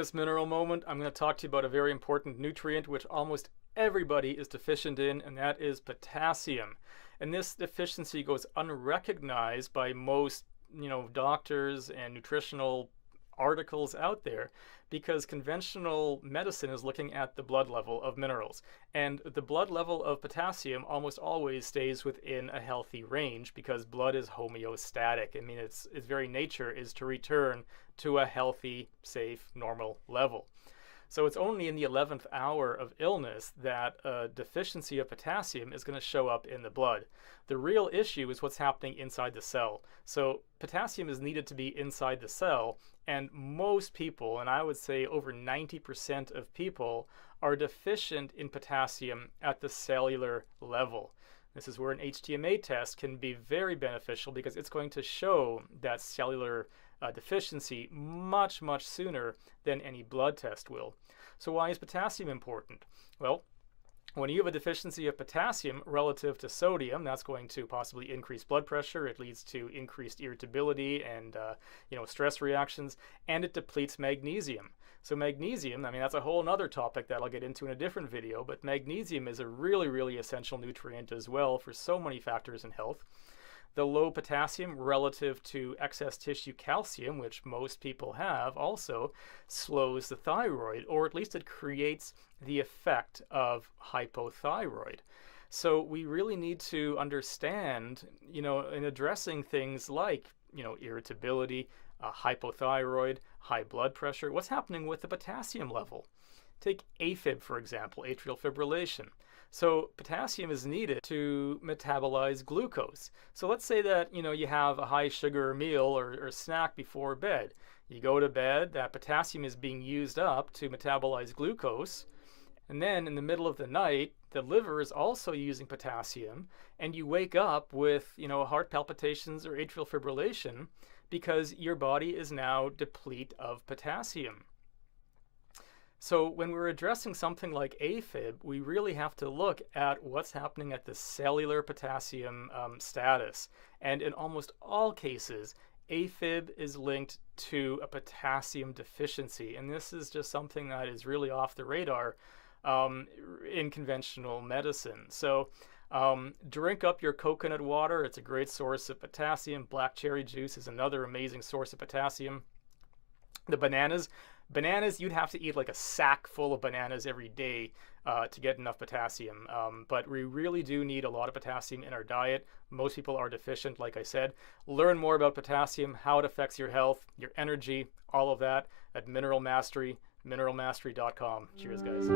this mineral moment, I'm going to talk to you about a very important nutrient which almost everybody is deficient in, and that is potassium. And this deficiency goes unrecognized by most, doctors and nutritional articles out there, because conventional medicine is looking at the blood level of minerals, and the blood level of potassium almost always stays within a healthy range because blood is homeostatic. I mean, its very nature is to return to a healthy, safe, normal level. So it's only in the 11th hour of illness that a deficiency of potassium is going to show up in the blood. The real issue is what's happening inside the cell. So potassium is needed to be inside the cell, and most people, and I would say over 90% of people, are deficient in potassium at the cellular level. This is where an HTMA test can be very beneficial because it's going to show that cellular deficiency much sooner than any blood test will. So why is potassium important? Well, when you have a deficiency of potassium relative to sodium, that's going to possibly increase blood pressure. It leads to increased irritability and stress reactions, and it depletes magnesium. So magnesium, I mean, that's a whole other topic that I'll get into in a different video, but magnesium is a really essential nutrient as well for so many factors in health. The low potassium relative to excess tissue calcium, which most people have, also slows the thyroid, or at least it creates the effect of hypothyroid. So we really need to understand, in addressing things like, irritability, hypothyroid, high blood pressure, what's happening with the potassium level. Take AFib, for example, atrial fibrillation. So potassium is needed to metabolize glucose. So let's say that you have a high sugar meal or snack before bed. You go to bed, that potassium is being used up to metabolize glucose, and then in the middle of the night, the liver is also using potassium, and you wake up with heart palpitations or atrial fibrillation because your body is now depleted of potassium. So when we're addressing something like AFib, we really have to look at what's happening at the cellular potassium status. And in almost all cases, AFib is linked to a potassium deficiency. And this is just something that is really off the radar in conventional medicine. So drink up your coconut water. It's a great source of potassium. Black cherry juice is another amazing source of potassium. The bananas, you'd have to eat like a sack full of bananas every day to get enough potassium. But we really do need a lot of potassium in our diet. Most people are deficient, like I said. Learn more about potassium, how it affects your health, your energy, all of that at Mineral Mastery, mineralmastery.com. Cheers, guys.